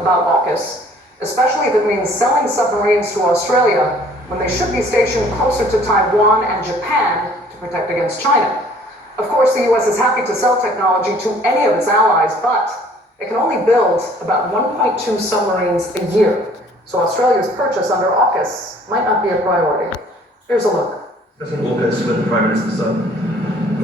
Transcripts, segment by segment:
about AUKUS, especially if it means selling submarines to Australia when they should be stationed closer to Taiwan and Japan to protect against China. Of course, the US is happy to sell technology to any of its allies, but it can only build about 1.2 submarines a year. So Australia's purchase under AUKUS might not be a priority. Here's a look. AUKUS with the Prime Minister, sir.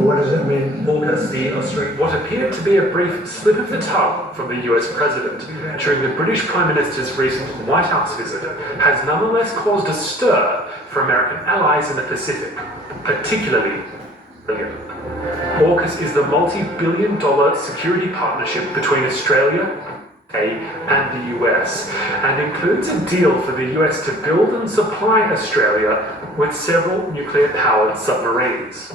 What does that mean? AUKUS, the Australian... What appeared to be a brief slip of the tongue from the US President during the British Prime Minister's recent White House visit has nonetheless caused a stir for American allies in the Pacific, particularly Australia. AUKUS is the multi-billion-dollar security partnership between Australia and the US, and includes a deal for the US to build and supply Australia with several nuclear-powered submarines.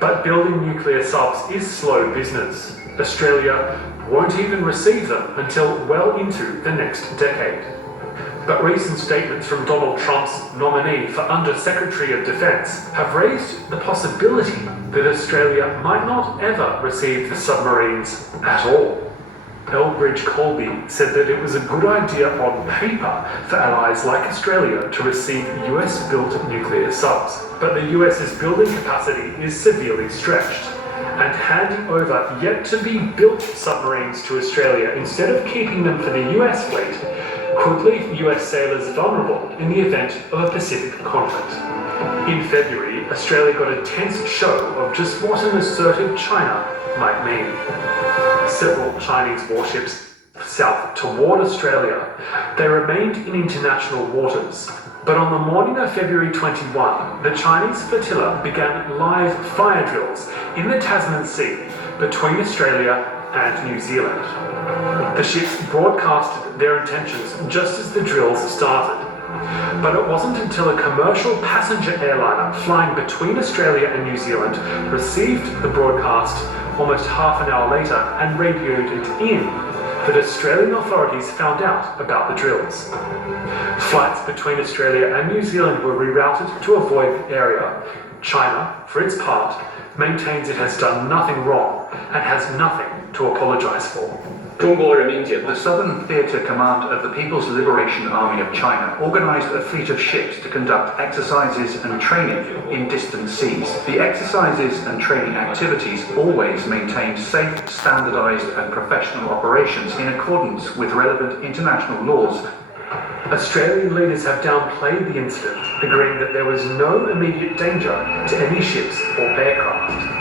But building nuclear subs is slow business. Australia won't even receive them until well into the next decade. But recent statements from Donald Trump's nominee for Under-Secretary of Defense have raised the possibility that Australia might not ever receive the submarines at all. Elbridge Colby said that it was a good idea on paper for allies like Australia to receive US-built nuclear subs. But the US's building capacity is severely stretched, and handing over yet-to-be-built submarines to Australia instead of keeping them for the US fleet could leave US sailors vulnerable in the event of a Pacific conflict. In February, Australia got a tense show of just what an assertive China might mean. Several Chinese warships south toward Australia. They remained in international waters. But on the morning of February 21, the Chinese flotilla began live fire drills in the Tasman Sea between Australia and New Zealand. The ships broadcasted their intentions just as the drills started. But it wasn't until a commercial passenger airliner flying between Australia and New Zealand received the broadcast almost half an hour later and radioed it in that Australian authorities found out about the drills. Flights between Australia and New Zealand were rerouted to avoid the area. China, for its part, maintains it has done nothing wrong and has nothing to apologise for. The Southern Theatre Command of the People's Liberation Army of China organised a fleet of ships to conduct exercises and training in distant seas. The exercises and training activities always maintained safe, standardised and professional operations in accordance with relevant international laws. Australian leaders have downplayed the incident, agreeing that there was no immediate danger to any ships or aircraft.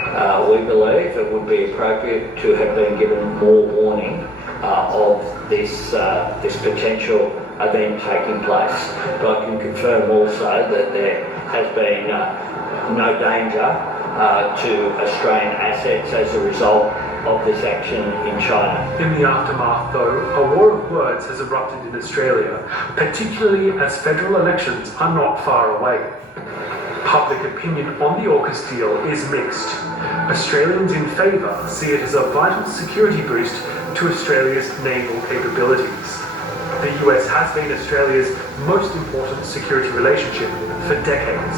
We believe it would be appropriate to have been given more warning of this potential event taking place. But I can confirm also that there has been no danger to Australian assets as a result of this action in China. In the aftermath, though, a war of words has erupted in Australia, particularly as federal elections are not far away. Public opinion on the AUKUS deal is mixed. Australians in favour see it as a vital security boost to Australia's naval capabilities. The US has been Australia's most important security relationship for decades.